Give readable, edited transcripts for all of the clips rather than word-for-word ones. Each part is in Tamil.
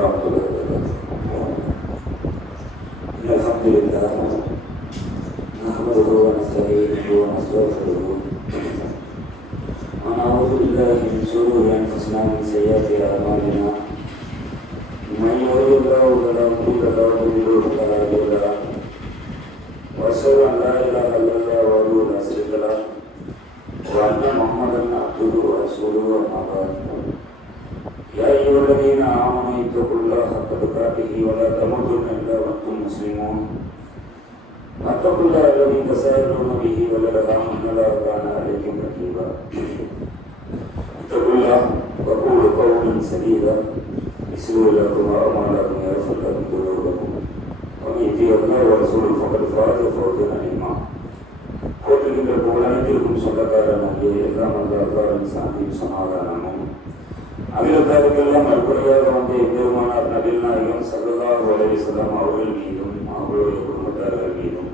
ورحمة الله وبركاته. إن الحمد لله نحمده ونستعينه ونستغفره ونعوذ بالله من شرور أنفسنا ومن سيئات أعمالنا. من يهده الله فلا مضل له ومن يضلل فلا هادي له. وأشهد أن لا إله إلا الله وحده لا شريك له وأن محمدا عبده ورسوله أما بعد. يا أيها الذين آمنوا اتقوا الله حق تقاته ولا تموتن إلا وأنتم مسلمون. واتقوا الله الذي تساءلون به والأرحام إن الله كان عليكم رقيبا. اتقوا الله وقولوا قولا سديدا يصلح لكم أعمالكم ويغفر لكم ذنوبكم ومن يطع الله ورسوله فقد فاز فوزا عظيما. போற்றுகின்ற புகழனைத்திற்கும் சொந்தக்காரனாகிய எல்லாம் வந்தாக்காரன் சாந்தியும் சமாதானமும் அகிலத்தாருக்கெல்லாம் அற்புறையாக வந்த எம்பெருமானார் நபிகள் நாயகம் ஸல்லல்லாஹு அலைஹி வஸல்லம் அவர்கள் மீதும் அவர்களுடைய குடும்பத்தார்கள் மீதும்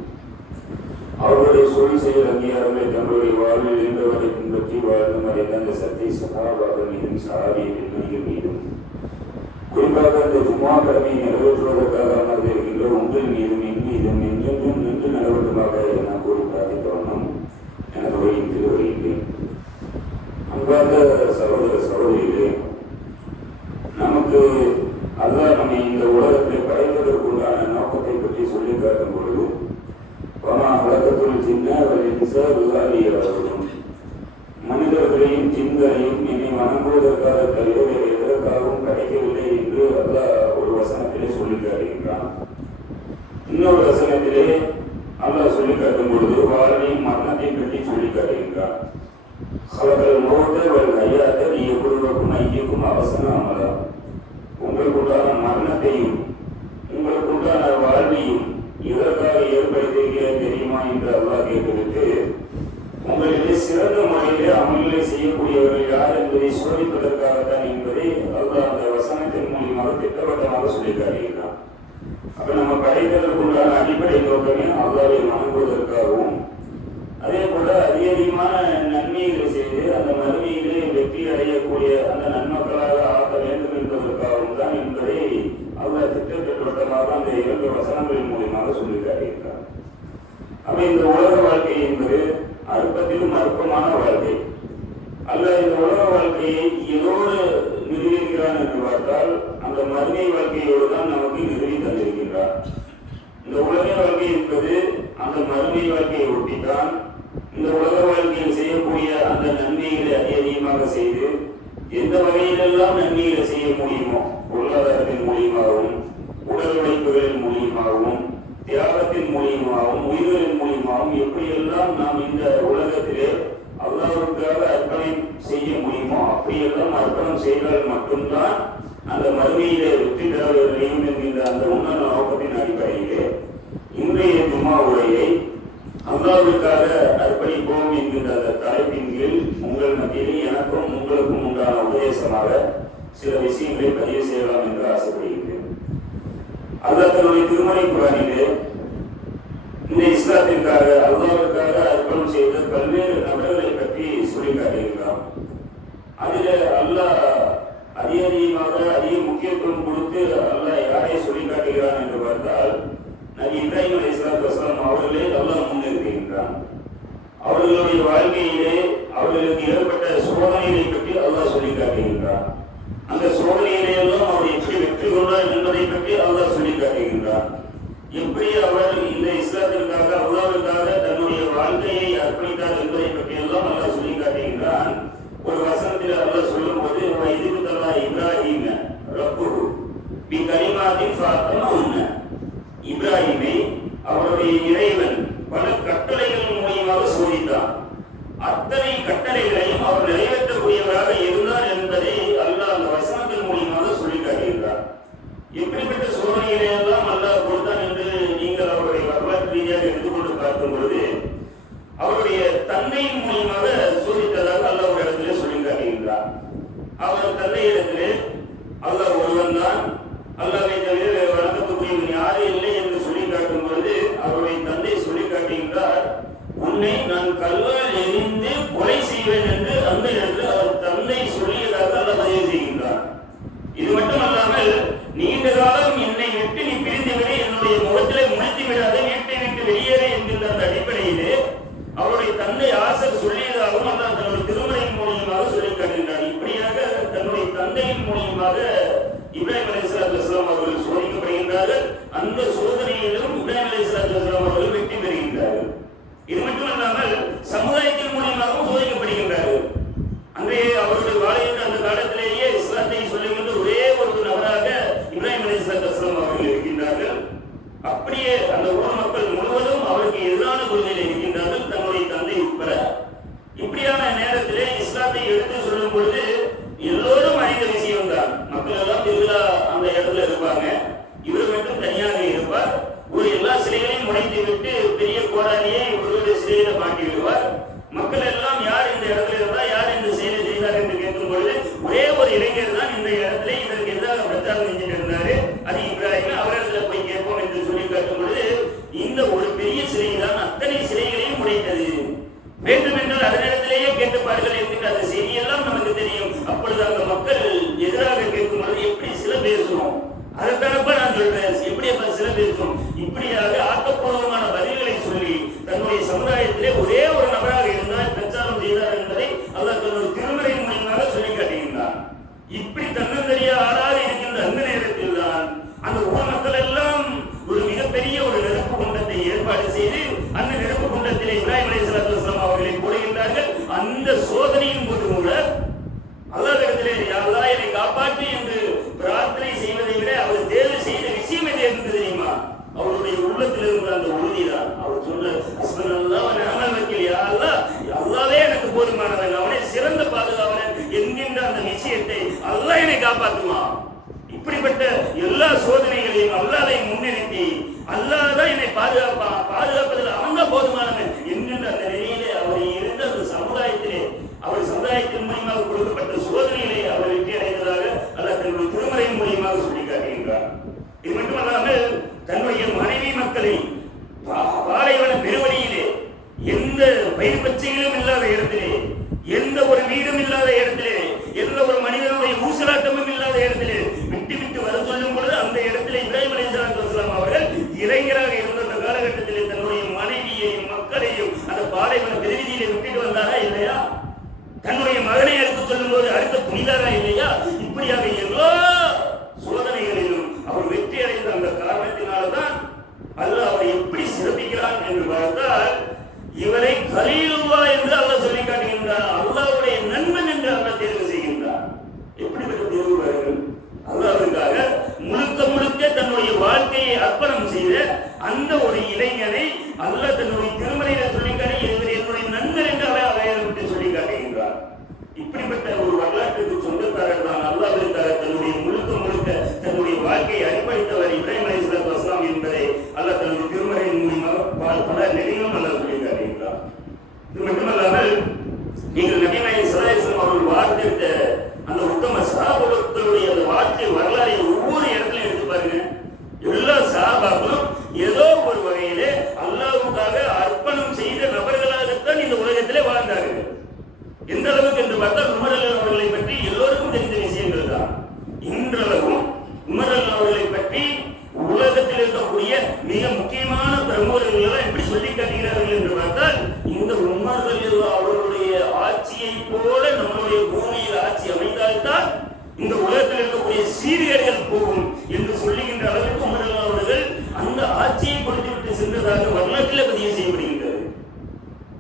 அவர்களுடைய சொல் செயல் அங்கீகாரங்களை தங்களுடைய வாழ்வில் இருந்தவரை பின்பற்றி வாழ்ந்து மறைந்த அந்த சத்திய சகாபாக்கள் மீதும் சஹாபிய பெண்மணிகள் மீதும் குறிப்பாக இந்த ஜும்மா கடமையை நிறைவேற்றுவதற்காக அமர்ந்திருக்கின்ற உங்கள் மீதும் என் மீதும் என்றென்றும் நின்று நிலவட்டுமாக என கூறி பிரார்த்தித்த வண்ணம் எனது உரையில் வருகின்றேன். அன்பார்ந்த சகோதர சகோதரிகளே, நமக்கு அல்லாஹ் நம்மை இந்த உலகத்தை படைப்பதற்குண்டான நோக்கத்தை பற்றி சொல்லி காட்டும் பொழுது மனிதர்களையும் ஜின்களையும் என்னை வணங்குவதற்காக தவிர வேறு எதற்காகவும் படைக்கவில்லை என்று அல்லாஹ் ஒரு வசனத்திலே சொல்லி காட்டுகின்றான். இன்னொரு வசனத்திலே அல்லாஹ் சொல்லி காட்டும் பொழுது வாழ்வையும் மரணத்தையும் பற்றி சொல்லி காட்டுகின்றான். உங்களுக்குண்டான மரணத்தையும் உங்களுக்குண்டான வாழ்வையும் இதற்காக ஏற்படுத்தியிருக்கிறது தெரியுமா என்று அல்லாஹ் கேட்பதற்கு, உங்களிலே சிறந்த முறையிலே அமல்களை செய்யக்கூடியவர்கள் யார் என்பதை சோதிப்பதற்காகத்தான் என்பதை அல்லாஹ் அந்த வசனத்தின் மூலியமாக திட்டவட்டமாக சொல்லி காட்டுகிறான். அப்ப நம்ம படைப்பதற்குண்டான அடிப்படை நோக்கமே அல்லாஹ்வை வணங்குவதற்காகவும் அதே போல அதிகமான நன்மைகளை செய்து அந்த மறுமையிலே வெற்றி அடையக்கூடிய அந்த நன்மக்களாக ஆக்க வேண்டும் என்பதற்காகவும் தான் என்பதை அல்லாஹ் திட்டத்திட்டமாக அந்த 2 வசனங்களின் மூலியமாக சொல்லி காட்டுகிறார். அப்ப இந்த உலக வாழ்க்கை என்பது அற்பத்திலும் அற்பமான வாழ்க்கை அல்ல. இந்த உலக வாழ்க்கையை எதோடு நிறுவிக்கிறான் என்று பார்த்தால் அந்த மறுமை வாழ்க்கையோடு தான் நமக்கு நிறுவி தந்திருக்கின்றார். இந்த உலக வாழ்க்கை என்பது அந்த மறுமை வாழ்க்கையை ஒட்டித்தான். இந்த உலக வாழ்க்கையில் செய்யக்கூடிய அந்த நன்மைகளை அதிகமாக செய்து எந்த வகையிலெல்லாம் நன்மைகளை செய்ய முடியுமோ, பொருளாதாரத்தின் மூலியமாகவும் உடல் உழைப்புகளின் மூலியமாகவும் தியாகத்தின் மூலியமாகவும் உயிர்களின் மூலியமாகவும் எப்படியெல்லாம் நாம் இந்த உலகத்திலே அல்லாஹ்வுக்காக அர்ப்பணம் செய்ய முடியுமோ அப்படியெல்லாம் அர்ப்பணம் செய்தால் மட்டும்தான் அந்த மறுமையிலே வெற்றி பெற வேண்டும் என்கின்ற அந்த உன்னத நோக்கத்தின் அடிப்படையிலே இன்றைய ஜும்மா உரையை அல்லாஹ்வுக்காக அர்ப்பணிப்போம் என்கின்ற அந்த தலைப்பின் கீழ் உங்கள் மத்தியிலே எனக்கும் உங்களுக்கும் உண்டான உபதேசமாக சில விஷயங்களை பதிவு செய்யலாம் என்று ஆசைப்படுகின்றேன். அல்லாஹ் தன்னுடைய திருமறை குர்ஆனிலே இந்த இஸ்லாத்திற்காக அல்லாஹ்வுக்காக அர்ப்பணம் செய்த பல்வேறு நபர்களை பற்றி சொல்லி காட்டுகின்றான். அதில் அல்லாஹ் அதிக முக்கியத்துவம் கொடுத்து அல்லாஹ் யாரை சொல்லி காட்டுகிறான் என்று பார்த்தால் நபி இப்ராஹிம் அலைஹிஸ்ஸலாத்து வஸலாம் அவர்களே அல்லாஹ் முன்னிறுத்துகின்றான். அவர்களுடைய வாழ்க்கையிலே அவர்களுக்கு ஏற்பட்ட சோதனைகளை பற்றி அல்லாஹ் சொல்லி காட்டுகின்றான். அந்த சோதனையிலே எல்லாம் அவர் எப்படி வெற்றி கொண்டார் என்பதை பற்றி அல்லாஹ் சொல்லி காட்டுகின்றார். எப்படி அவர் இந்த இஸ்லாத்திற்காக அல்லாஹ்வுக்காக தன்னுடைய வாழ்க்கையை அர்ப்பணித்தார் என்பதை பற்றி எல்லாம் அல்லாஹ் சொல்லி காட்டுகின்றான். ஒரு வசனத்தில் அல்லாஹ் சொல்லும் போது இப்ராஹிம் ரப்புஹு பி கலிமாத்தின் ஃபஅத்தமஹுன்ன, இப்ராஹிமை அவருடைய இறைவன் பல கட்டளைகள் மூலமாக சோதித்தார். அத்தனை கட்டளைகளையும் அவர் நிறைவேற்றக்கூடியவராக இருந்தார் என்பதை அல்லாஹ் அந்த வசனத்தின் மூலமாக சொல்லி காட்டுகிறார். எப்படிப்பட்ட சோதனைகளை எல்லாம் அல்லாஹ் கொடுத்தான் என்று நீங்கள் அவருடைய வரலாற்று ரீதியாக எடுத்துக்கொண்டு பார்க்கும் பொழுது அவருடைய தந்தையின் மூலமாக சோதித்ததாக அல்லாஹ் ஒரு இடத்திலே சொல்லி காட்டுகின்றார். அவர் தந்தையிடத்திலே அல்லாஹ் ஒருவன் தான், அல்லாஹ்வை தவிர வணக்கத்துக்குரியவன் யாரும் இல்லை என்று சொல்லி காட்டும் பொழுது அவருடைய தந்தை சொல்லி காட்டுகின்றார், உன்னை நான் கல்லால் எறிந்து கொலை செய்வேன் என்று அந்த இடத்தில் அவர் தந்தை சொல்லியதாக அல்லாஹ் பதிவு செய்கின்றார். இது மட்டுமல்லாமல் நீ அப்படியே அந்த ஊர் மக்கள் முழுவதும் அவருக்கு எதிரான கொள்கையில் இருக்கின்றார்கள், தன்னுடைய தந்தை உட்பட. இப்படியான நேரத்திலே இஸ்லாத்தை எடுத்து சொல்லும் பொழுது எல்லோரும் அறிந்த விஷயம் தான். மக்கள் எல்லாம் திருவிழா அந்த இடத்துல இருப்பாங்க, இவர் மட்டும் தனியாக இருப்பார். ஒரு எல்லா சிலைகளையும் உடைத்து விட்டு பெரிய கோடாரியை ஒருவருடைய சிலையில மாட்டி விடுவார். மக்கள் எல்லாம் யார் இந்த இடத்துல இருந்தா, யார் இந்த செயலை செய்தார் என்று கேட்கும் பொழுது ஒரே ஒரு இளைஞர் தான் இந்த இடத்துல இதற்கு எதிராக பிரச்சாரம் செஞ்சுட்டு இருந்தாரு, அது இப்ராஹிம், அவரிடத்துல போய் கேட்போம் என்று சொல்லி காட்டும் பொழுது இந்த ஒரு பெரிய சிலை தான் அத்தனை சிலைகளையும் உடைத்தது. வேண்டும் என்றால் அதனிடத்திலேயே கேட்டுப்பார்கள் என்கின்ற அந்த செய்தியெல்லாம் நமக்கு தெரியும். அப்பொழுது அந்த மக்கள் எதிராக கேட்கும் பொழுது எப்படி சில பேசுவோம், அதற்கானப்ப நான் சொல்றேன், எப்படி சில பேசுவோம். இப்படியாக ஆக்கப்பூர்வமான பதில்களை சொல்லி தன்னுடைய சமுதாயத்திலே ஒரே ஒரு நபராக இருந்தால் பிரச்சாரம் செய்தார் என்பதை அல்லாஹ் தன்னுடைய திருமறை மூலமாக சொல்லி காட்டுகின்றார். இப்படி தன்னந்தனியா ஆளாக இருக்கின்ற அந்த நேரத்தில் தான் அந்த ஊர் மக்கள் எல்லாம் ஒரு மிகப்பெரிய ஒரு நெருப்பு குண்டத்தை ஏற்பாடு செய்து அந்த நெருப்பு குண்டத்திலே இப்ராஹிம் அலைஹிஸ்ஸலாத்து வஸலாம் அவர்களை போடுகின்றார்கள். அந்த சோதனையின் போது கூட அல்லாஹ்விடத்திலே யா அல்லாஹ் என்னை காப்பாற்று என்று பிரார்த்தனை செய்வதை விட அவர் தேர்வு செய்த விஷயம் எது என்று தெரியுமா? அவருடைய உள்ளத்தில் இருந்த அந்த உறுதிதான். அவர் சொன்ன ஹஸ்பனல்லாஹ் வ நிஅமல் வக்கீல், யா அல்லாஹ், அல்லாஹ்வே எனக்கு போதுமானவன், அவனே சிறந்த பாதுகாவலன் என்கின்ற அந்த விஷயத்தை அல்லாஹ் என்னை காப்பாற்றுவான். இப்படிப்பட்ட எல்லா சோதனைகளையும் அல்லாஹ்வை முன்னிறுத்தி அல்லாஹ் தான் என்னை பாதுகாப்பான், பாதுகாப்பதில் அவன் தான் போதுமானவன் என்கின்ற அந்த நிலையிலே அவர் இருந்த அந்த சமுதாயத்திலே, அவர் சமுதாயத்தின் மூலியமாக கொடுக்கப்பட்ட சோதனைகளை அவர் வெற்றி அடைந்ததாக அல்லாஹ் தன்னுடைய திருமறையின் மூலியமாக சொல்லி காட்டுகின்றார். இது மட்டுமல்லாமல் தன்னுடைய மனைவி மக்களை பாலைவன பெருவழியிலே எந்த பயிர் பச்சைகளும் இல்லாத இடத்திலே, எந்த ஒரு வீடும் இல்லாத இடத்திலே, எந்த ஒரு மனிதனுடைய ஊசலாட்டமும் இல்லாத இடத்திலே விட்டு விட்டு வர சொல்லும் பொழுது அந்த இடத்திலே இப்ராஹிம் அலைஹிஸ்ஸலாத்து வஸலாம் அவர்கள் இளைஞராக இருந்த அந்த காலகட்டத்திலே தன்னுடைய மனைவியையும் மக்களையும் அந்த பாலைவன பெருவழியிலே விட்டுட்டு வந்தாரா இல்லையா? தன்னுடைய மகனை அறுத்து சொல்லும் போது அறுக்க துணிதாரா இல்லையா? இப்படியாக எல்லா சோதனைகளிலும் அவர் வெற்றி அடைந்த அந்த காரணத்தினால்தான் அல்லாஹ் அவரை எப்படி சிறப்பிக்கிறான் என்று பார்த்தால் இவரை கலீலுல்லாஹ் என்று அல்லாஹ் சொல்லி காட்டுகின்றார். அல்லாஹ்வுடைய நண்பன் என்று அல்லாஹ் தேர்வு செய்கின்றார். எப்படிப்பட்ட தேர்வுகள்! அல்லாஹ்வுக்காக முழுக்க முழுக்க தன்னுடைய வாழ்க்கையை அர்ப்பணம் செய்த அந்த ஒரு இளைஞனை அல்லாஹ் தன்னுடைய திருமறையில சொல்லி காட்டி இவர் என்னுடைய நண்பன் என்று அடையாளமிட்டு சொல்லி காட்டுகின்றார். இப்படிப்பட்ட ஒரு வரலாற்றுக்கு சொந்தக்காரர் தான் அல்லாஹ்வுக்காக தன்னுடைய முழுக்க முழுக்க தன்னுடைய வாழ்க்கையை அர்ப்பணித்தவர் இப்ராஹிம் அலைஹிஸ்ஸலாத்து வஸலாம் என்பதை அல்லாஹ் தன்னுடைய திருமறையின் மூலமாக பல நிலையிலும் அல்லாஹ் சொல்லி காட்டுகின்றார். இது மட்டுமல்லாமல் நீங்கள் நபி நாயகம் ஸல்லல்லாஹு அலைஹி வஸல்லம் அவர்கள் வாழ்ந்த அந்த உத்தம சஹாபாக்களுடைய அந்த வாழ்க்கை வரலாறை ஒவ்வொரு இடத்துலையும் எடுத்து பாருங்க. எல்லா சஹாபாக்களும் ஏதோ ஒரு வகையிலே அல்லாஹ்வுக்காக அர்ப்பணம் செய்த நபர்களாகத்தான் இந்த உலகத்திலே வாழ்ந்தார்கள். எந்த அளவுக்கு என்று பார்த்தால் உமர் ரலியல்லாஹு அவர்களை பற்றி எல்லோருக்கும் தெரிந்த விஷயங்கள் தான். இன்றளவும் உமர் ரலியல்லாஹு அவர்களை பற்றி உலகத்தில் இருக்கக்கூடிய மிக முக்கியமான பிரமுகர்கள் எப்படி சொல்லி காட்டுகிறார்கள் என்று பார்த்தால் இந்த உமர் ரலியல்லாஹு அவர்களுடைய ஆட்சியை போல நம்முடைய பூமியில் ஆட்சி அமைந்தால்தான் இந்த உலகத்தில் இருக்கக்கூடிய சீர்கேடுகள் போகும் என்று சொல்லுகின்ற அளவுக்கு உமர் ரலியல்லாஹு அவர்கள் அந்த ஆட்சியை கொடுத்துவிட்டு சென்றதாக வரலாற்றில் பதிவு செய்யப்படுகின்றது.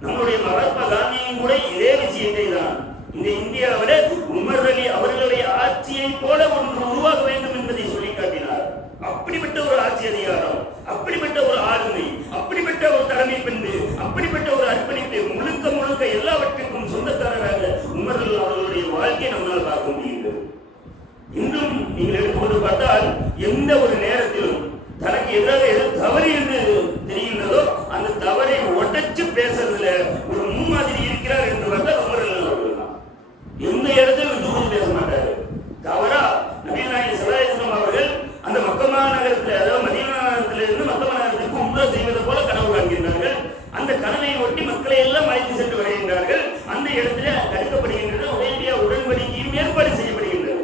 நம்முடைய மகாத்மா காந்தியும் கூட இதே விஷயத்தை தான் இந்த இந்தியாவில உமர் அலி அவர்களுடைய ஆட்சியை போல ஒன்று உருவாக வேண்டும் என்பதை சொல்லி காட்டினார். அப்படிப்பட்ட ஒரு ஆட்சி அதிகாரம், அப்படிப்பட்ட ஒரு ஆளுமை, அப்படிப்பட்ட ஒரு தலைமை பண்பு, அப்படிப்பட்ட ஒரு அர்ப்பணிப்பு முழுக்க முழுக்க எல்லாவற்றுக்கும் சொந்தக்காரராக உமர் அலி அவர்களுடைய வாழ்க்கையை நம்மால் பார்க்க முடிகிறது. இன்றும் நீங்கள் எடுத்துக்கொண்டு பார்த்தால் எந்த ஒரு நேரத்திலும் தனக்கு எதிராக எது தவறு என்று தெரிகின்றதோ அந்த தவறை உடைச்சு பேசுறதுல ஒரு முன்மாதிரி இருக்கிறார் என்று பார்த்தால் உமர் ரலியல்லாஹு அவர்கள் தான். எந்த இடத்திலும் தூரம் பேச மாட்டார். தவறா நபி நாயகம் ஸல்லல்லாஹு அலைஹி வஸல்லம் அவர்கள் அந்த மக்கா நகரத்தில், அதாவது மதீனா நகரத்திலிருந்து மக்கா நகரத்துக்கு உம்ரா செய்வது போல கனவு காண்கின்றார்கள். அந்த கனவை ஒட்டி மக்களை எல்லாம் அழைத்து சென்று வருகின்றார்கள். அந்த இடத்துல தடுக்கப்படுகின்றது. உடனடியா உடன்படிக்கையும் ஏற்பாடு செய்யப்படுகின்றது.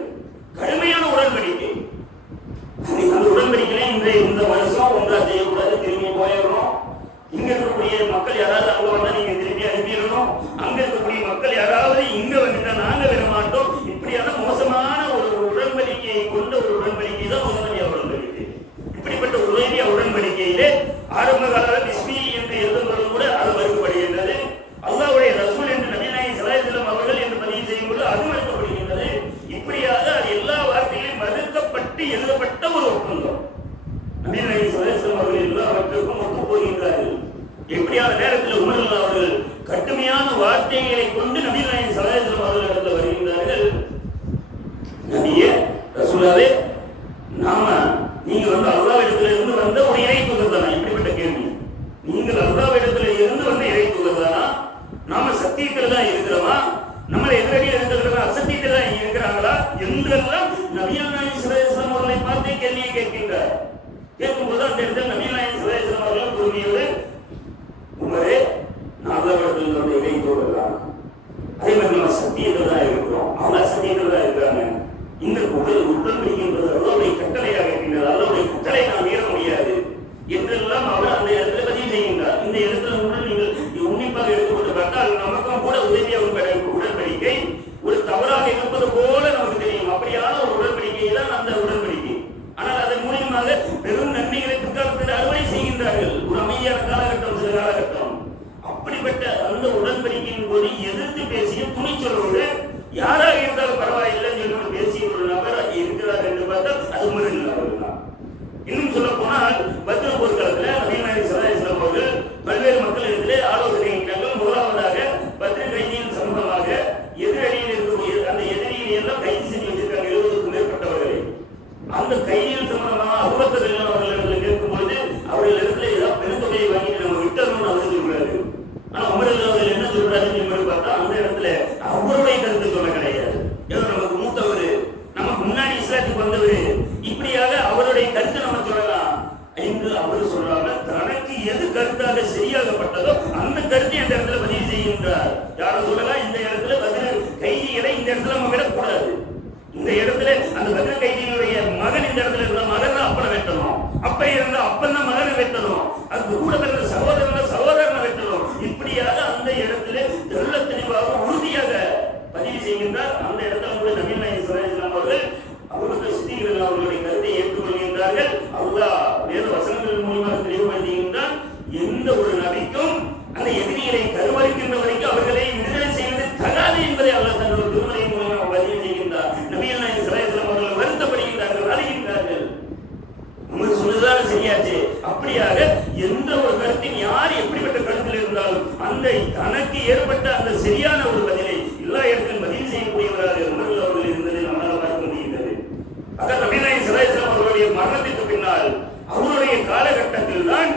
கடுமையான உடன்படிக்கை. அந்த உடன்படிக்கையில இந்த வருஷம் ஒன்றா செய்யக்கூடாது, திரும்பி போயிடணும். இங்க இருக்கக்கூடிய மக்கள் யாராவது அங்க வந்தா நீங்க திரும்பி அனுப்பிடணும். அங்க இருக்கக்கூடிய மக்கள் யாராவது இங்க வந்துட்டா நாங்க விட மாட்டோம். இப்படியான மோசமான ஒரு உடன்படிக்கையை கொண்ட ஒரு உடன்படிக்கை தான் உடனடியா உடன்படிக்கை. இப்படிப்பட்ட உடனடியா உடன்படிக்கையிலே ஆரம்ப கால பிஸ்மி என்று எழுதும்போது கூட அது மறுக்கப்படுகின்றது. அல்லாஹ்வுடைய ரசூல் என்று நபி நாயகம் ஸல்லல்லாஹு அலைஹி வஸல்லம் அவர்கள் என்று பதிவு செய்யும் பொழுது அது மறுக்கப்படுகின்றது. இப்படியாக அது எல்லா வார்த்தைகளையும் மறுக்கப்பட்டு எழுதப்பட்ட ஒரு ஒப்பந்தம். நபி நாயகம் ஸல்லல்லாஹு அலைஹி வஸல்லம் அவர்கள் எல்லாவற்றுக்கும் ஒத்து போகின்றார்கள். எப்படியான நேரத்தில் உமர் அவர்கள் கடுமையான வார்த்தைகளை கொண்டு நபி நாயகம் ஸல்லல்லாஹு அலைஹி வஸல்லம் அவர்களிடத்தில் வருகின்றார்கள். நபியே ரசூலாவே, நாம நீங்க அல்லாஹ்விடத்துல இருந்து வந்த ஒரு இறை தூதர் தானா? இப்படிப்பட்ட கேள்வி. நீங்கள் அல்லாஹ்விடத்துல இருந்து வந்த இறை தூதர் தானா? நாம சத்தியத்தில் தான் இருக்கிறோமா? நம்மளை எதிரடியில் இருக்கிறவங்க அசத்தியத்தில் தான் இருக்கிறாங்களா என்றெல்லாம் நபிகள் நாயகம் ஸல்லல்லாஹு அலைஹி வஸல்லம் அவர்களை பார்த்து கேள்வியை கேட்கின்றார். கேட்கும்போது அந்த இடத்துல நபிகள் நாயகம் ஸல்லல்லாஹு அலைஹி வஸல்லம் அவர்கள் கூறியது, உமரே, நான் அல்லாஹ்விடத்தில் வந்த இறை தூதர் தான். அதே மாதிரி நம்ம சத்தியத்தில் தான் இருக்கிறோம், அவங்க அசத்தியத்தில் தான் இருக்கிறாங்க. இந்த உடன்படிக்கை என்பது அல்லாஹ்வுடைய கட்டளையாக இருக்கின்றது. அல்லாஹ்வுடைய கட்டளை நாம் மீற முடியாது என்றெல்லாம் அவர் அந்த இடத்துல பதிவு செய்கின்றார். இந்த இடத்துல நீங்கள் உன்னிப்பாக எடுத்துக்கொண்டு பார்த்தால் நமக்கும் கூட உதவிய உடன்படிக்கை ஒரு தவறாக இருப்பது போல நமக்கு தெரியும். அப்படியான ஒரு உடன்படிக்கை தான் அந்த உடன்படிக்கை. ஆனால் அதன் மூலியமாக பெரும் நன்மைகளை பிற்காலத்தில் அறுவடை செய்கின்றார்கள். ஒரு அமைதியான காலகட்டம், சில காலகட்டம். அப்படிப்பட்ட அந்த உடன்படிக்கையின் போது எதிர்த்து பேசிய துணிச்சலோடு யாராக இருந்தாலும் பரவாயில்லை என்று பேசிய ஒரு நபர் இருக்கிறார் என்று பார்த்தால் அது உமர் அவர்கள் தான். இன்னும் சொல்ல போனால் பத்ர் போர்க்களத்தில் நபிகள் நாயகம் ஸல்லல்லாஹு அலைஹி வஸல்லம் அவர்கள் பல்வேறு மக்களிடத்திலே ஆலோசனைகள் முதலாவதாக பத்ர் கைதியின் சம்பந்தமாக எதிரடியில் இருக்கக்கூடிய அந்த எதிரியை எல்லாம் கைது செஞ்சு வச்சிருக்காங்க 70க்கும் மேற்பட்டவர்களை. அந்த கைதியின் சம்பந்தமாக அபூபக்கர் அவர்களிடத்தில் கேட்கும் பொழுது அவர்களிடத்தில் ஏதாவது பெருந்தொகையை வாங்கிட்டு நம்ம விட்டணும்னு அவர் சொல்றாரு. ஆனா உமர் அவர்கள் என்ன சொல்றாருன்னு சொல்லி பார்த்தா அந்த இடத்துல அவருடைய கருத்து சொல்ல கிடையாது. ஏதோ நமக்கு மூத்தவர், நமக்கு முன்னாடி இஸ்லாத்துக்கு வந்தவர், இப்படியாக அவருடைய கருத்து நம்ம சொல்லலாம் என்று அவர் சொல்றாங்க. தனக்கு எது கருத்தாக சரியாகப்பட்டதோ அந்த கருத்தை அந்த இடத்துல பதிவு செய்கின்றார். யாரும் சொல்லலாம், இந்த இடத்துல பதில் கைதிகளை இந்த இடத்துல நம்ம விடக்கூடாது. இந்த இடத்துல அந்த பதில் கைதியினுடைய மகன் இந்த இடத்துல இருந்த மகன் தான் அப்பனை வெட்டணும், அப்ப இருந்த அப்பன் தான் மகனை வெட்டணும், அதுக்கு கூட பிறந்த சகோதரனை வெட்டணும். இப்படியாக அந்த இடத்துல தெள்ள தெளிவாக உறுதியாக பதிவு செய்கின்றார். அந்த இடத்துல கூட நபிகள் நாயகம் ஸல்லல்லாஹு அலைஹி வஸல்லம் அவர்கள் அவர்கள் சித்திகள் அவர்களுடைய கருத்தை ஏற்றுக்கொள்கின்றார்கள். அல்லாஹ் வேத வசனங்கள் மூலமாக தெளிவுபடுத்துகின்றான். எந்த ஒரு நபிக்கும் அந்த எதிரிகளை கருவறுக்கின்ற வரைக்கும் அவர்களை விடுதலை செய்வது தகாது என்பதை அல்லாஹ் தன்னுடைய திருமறை மூலமாக பதிவு செய்கின்றார். நபிகள் நாயகம் ஸல்லல்லாஹு அலைஹி வஸல்லம் அவர்கள் வருத்தப்படுகின்றார்கள், அழுகின்றார்கள். உமர் சொன்னதுதான் சரியாச்சு. அப்படியாக எந்த ஒரு கருத்தின் யார் எப்படிப்பட்ட கருத்தில் இருந்தாலும் அந்த தனக்கு ஏற்பட்ட அந்த சரியான ஒரு பதிலை எல்லா இடத்திலும் பதிவு செய்யக்கூடியவராக உமர் அவர்கள் இருந்ததை நம்மால் பார்க்க முடிகின்றது. அதான் நபிகள் நாயகம் ஸல்லல்லாஹு அலைஹி வஸல்லம் அவர்களுடைய மரணத்திற்கு பின்னால் அவருடைய காலகட்டத்தில் தான்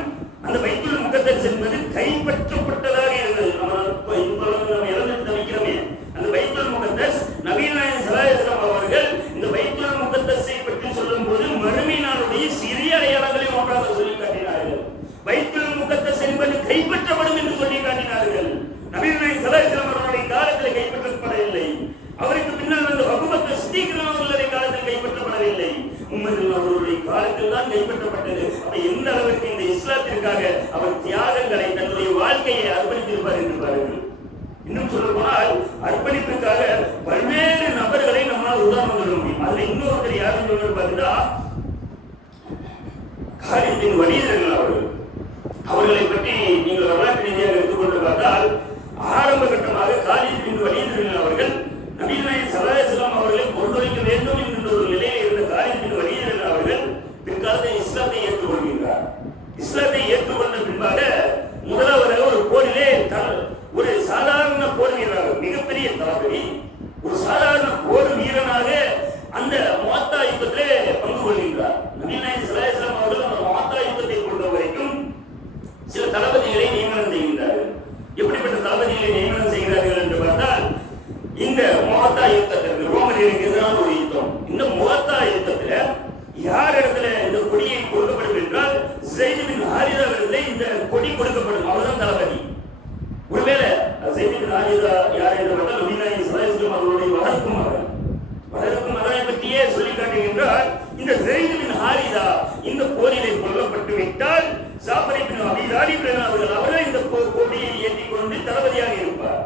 அந்த பைத்துல் முகத்தஸ் என்பது கைப்பற்றப்பட்டதாக இருந்தது. நம்ம இழந்து தவிக்கிறோமே, அந்த பைத்துல் முகத்தஸ் நபிகள் நாயகம் ஸல்லல்லாஹு அலைஹி வஸல்லம் அவர்கள் இந்த பைத்துல் முகத்தஸை பற்றி சொல்லும் போது மறுமை நாளுடைய சிறிய அடையாளங்களை ஒன்றாக சொல்லி காட்டினார்கள். பைத்துல் முகத்தஸ் என்பது கைப்பற்றப்படும் என்று சொல்லி காட்டினார்கள். நபிகள் நாயகம் ஸல்லல்லாஹு அலைஹி வஸல்லம் அவர்களுடைய காலத்தில் கைப்பற்றப்படவில்லை. அவருக்கு பின்னால் வந்த அபூபக்கர் சித்திக் அவர்களுடைய காலத்தில் கைப்பற்றப்படவில்லை. உமர் அவர்களுடைய காலத்தில் தான் கைப்பற்றப்பட்டது. எந்த அளவிற்கு இந்த இஸ்லாத்திற்காக அவர் தியாகங்களை தன்னுடைய வாழ்க்கையை அர்ப்பணித்திருப்பார் என்று பாருங்கள். இன்னும் சொல்ல போனால் அர்ப்பணிப்புக்காக பல்வேறு நபர்களை நம்மால் உதாரணம் சொல்ல முடியும். அதுல இன்னொருத்தர் யாரும் சொல்வது பார்த்தா காலித் பின் வலீத் அவர்கள். அவர்களை பற்றி நீங்கள் வரலாற்று ரீதியாக எடுத்துக்கொண்டு பார்த்தால் ஆரம்ப கட்டமாக காலித் பின் வலீத் அவர்கள் நபிகள் நாயகம் ஸல்லல்லாஹு அலைஹி வஸல்லம் அவர்களை கொண்டொழிக்க வேண்டும் என்கின்ற ஒரு நிலையில் இருந்த காலித் பின் வலீத் அவர்கள் பிற்காலத்தில் இஸ்லாத்தை ஏற்றுக்கொள்கின்றார். இஸ்லாத்தை ஏற்றுக்கொண்ட பின்பாக முதலாவதாக ஒரு போரிலே ஒரு சாதாரண போர் வீரராக, மிகப்பெரிய தளபதி, ஒரு சாதாரண போர் வீரனாக அந்த முஅத்தா யுத்தத்திலே பங்கு கொள்கின்றார். நபிகள் நாயகம் ஸல்லல்லாஹு அலைஹி வஸல்லம் அவர்கள் அந்த முஅத்தா யுத்தத்தை பொறுத்த வரைக்கும் சில தளபதிகளை நியமனம் செய்கின்றார்கள். எப்படிப்பட்ட தளபதிகளை நியமனம் செய்கிறார்கள் என்று பார்த்தால், இந்த முஅத்தா யுத்தத்திற்கு ரோமர்களுக்கு எதிரான ஒரு யுத்தம். இந்த முஅத்தா யுத்தத்தில் யார் இடத்துல இந்த கொடியை கொடுக்கப்படும் என்றால் ஸைத் பின் ஹாரிஸா இடத்துல இந்த கொடி கொடுக்கப்படும். அவர்தான் தளபதி. ஒருவேளை ஸைத் பின் ஹாரிஸா யார் என்று பார்த்தால் நபிகள் நாயகம் ஸல்லல்லாஹு அலைஹி வஸல்லம் அவர்களுடைய வளர்க்கும் மகனை பற்றியே சொல்லி காட்டுகின்றார். இந்த ஸைத் பின் ஹாரிஸா இந்த போரிலே கொல்லப்பட்டு விட்டால் ஜாஃபர் இப்னு அபீ தாலிப் அவர்கள் இந்த கொடியை ஏற்றிக் கொண்டு தளபதியாக இருப்பார்.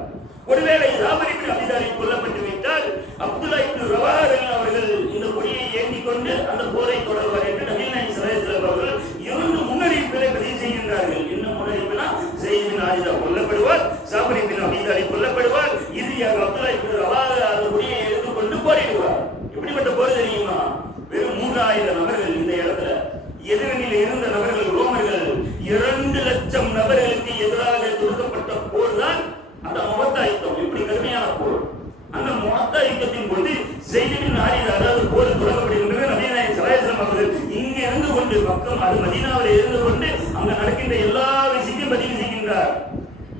ஒருவேளை ஜாஃபர் இப்னு அபீ தாலிப் கொல்லப்பட்டு விட்டால் அப்துல்லா இப்னு ரவாஹா அவர்கள் இந்த கொடியை ஏற்றிக் கொண்டு அந்த போரை தொடர்வார் என்று நபிகள் நாயகம் ஸல்லல்லாஹு அலைஹி வஸல்லம் அவர்கள் இரண்டு முன்னறிவிப்புகளை பதிவு செய்கின்றார்கள். என்ன முன்னறிவிப்புனா, ஸைத் பின் ஹாரிஸா கொல்லப்படுவார், ஜாஃபர் இப்னு அபீ தாலிப் கொல்லப்படுவார், இறுதியாக அப்துல்லா இப்னு ரவாஹா அந்த கொடியை எடுத்துக்கொண்டு போரிடுவார். எப்படிப்பட்ட போர் தெரியுமா? வெறும் 3000 நபர்கள் இந்த இடத்துல எதிரணியில் இருந்த நபர்கள் ரோமர்கள் 2,00,000 நபர்களுக்கு எதிராக தொடுக்கப்பட்ட போர் தான் அந்த முகத்தா யுத்தம். இப்படி கடுமையான போர். அந்த முகத்தா யுத்தத்தின் போது ஸைத் பின் ஹாரிஸா, அதாவது போர் தொடங்கப்படுகின்றது. நபி நாயகம் ஸல்லல்லாஹு அலைஹி வஸல்லம் அவர்கள் இங்கே இருந்து கொண்டு பக்கம் அது மதீனாவில் இருந்து கொண்டு அங்க நடக்கின்ற எல்லா விஷயத்தையும் பதிவு செய்கின்றார்.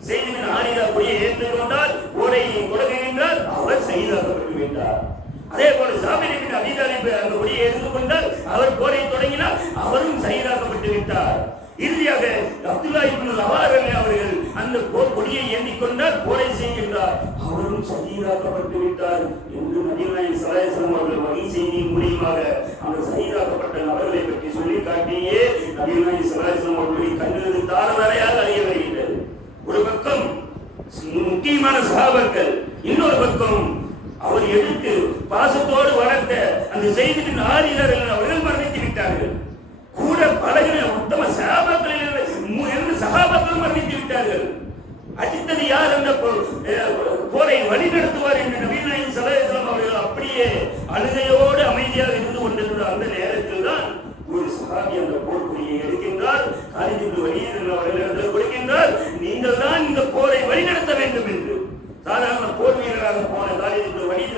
ஸைத் பின் ஹாரிஸா அப்படியே ஏற்றுக்கொண்டால் போரை தொடங்குகின்றார். அவர் ஷஹீதாக்கப்பட்டு விட்டார். அதே போல ஜாபிர் இப்னு அபீ தாலிப் அந்த கொடியை எடுத்துக்கொண்டார். அவர் போரை தொடங்கினார். அவரும் ஷஹீதாக்கப்பட்டு விட்டார். இறுதியாக அப்துல்லா இப்னு ரவாஹா அவர்கள் அந்த கொடியை ஏந்தி கொண்டார். போரை செய்கின்றார். அவரும் ஷஹீதாக்கப்பட்டு விட்டார் என்று நபி நாயகம் ஸல்லல்லாஹு அலைஹி வஸல்லம் அவர்கள் வஹீ செய்தியின் மூலமாக அந்த ஷஹீதாக்கப்பட்ட நபர்களை பற்றி சொல்லி காட்டியே நபி நாயகம் ஸல்லல்லாஹு அலைஹி வஸல்லம் அவர்களுடைய கண்ணிலிருந்து தாரதாரையாக அறிய வருகின்றது. ஒரு பக்கம் முக்கியமான சஹாபாக்கள், இன்னொரு பக்கம் அவர் எடுத்து பாசத்தோடு வளர்த்த அந்த ஸைத் பின் ஹாரிஸா அவர்கள் மரணித்து விட்டார்கள். கூட பழகின உத்தம சஹாபாக்களில் 2 சஹாபாக்கள் மரணித்து விட்டார்கள். அடுத்தது யார் அந்த போரை வழிநடத்துவார் என்று நபி நாயகம் ஸல்லல்லாஹு அலைஹி வஸல்லம் அவர்கள் அப்படியே அழுகையோடு அமைதியாக இருந்து கொண்டிருந்த அந்த நேரத்தில் தான் ஒரு சஹாபி அந்த போர்க்குடியை எடுக்கின்றார். காலித் இப்னு வலீத் அவர்கள் கொடுக்கின்றார். நீங்கள் தான் இந்த போரை வழிநடத்த வேண்டும் என்று. சாதாரண போர் வீரராக போன காலித் இப்னு வலீத்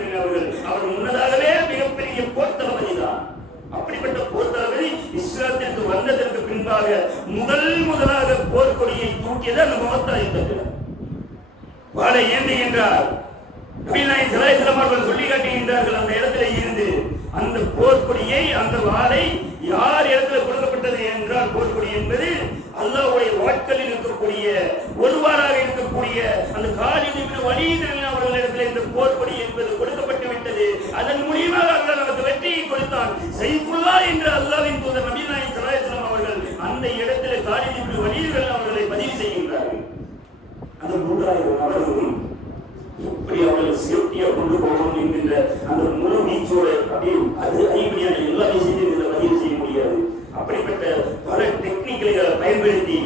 அவர் முன்னதாகவே மிகப்பெரிய போர் தளபதி தான். அப்படிப்பட்ட போர் தளபதி இஸ்லாத்திற்கு வந்ததற்கு பின்பாக முதலாக போர்க்கொடியை தூக்கியது அந்த முகத்தா யுத்தத்தில். வாளை ஏந்துகின்றார். நபி நாயகம் ஸல்லல்லாஹு அலைஹி வஸல்லம் அவர்கள் சொல்லி காட்டுகின்றார்கள், அந்த இடத்துல இருந்து அந்த போர்க்கொடியை, அந்த வாளை யார் இடத்துல கொடுக்கப்பட்டது என்றால், போர்க்கொடி என்பது அல்லாஹ்வுடைய வாட்களில் இருக்கக்கூடிய ஒருவாறாக இருக்கக்கூடிய அந்த காலித் இப்னு வலீத் அவர்களிடத்தில் இந்த போர்க்கொடி என்பது கொடுக்கப்பட்டு விட்டது. அதன் மூலமாக அல்லாஹ் நமக்கு வெற்றியை கொடுத்தான். சைஃபுல்லா என்ற அல்லாஹ்வின் தூதர் நபி நாயகம் ஸல்லல்லாஹு அலைஹி வஸல்லம் அவர்கள் அந்த இடத்துல காலித் இப்னு வலீத் அவர்களை பதிவு செய்கின்றார்கள். அந்த 3000 நபர்களும் எப்படி அவர்களை சேஃப்டியா கொண்டு போகணும் என்கின்ற அந்த முழு வீச்சோட அப்படியே அது ஐடியான எல்லா விஷயத்தையும் இதில் பதிவு செய்ய முடியாது. அப்படிப்பட்ட பல டெக்னிக்களை பயன்படுத்தி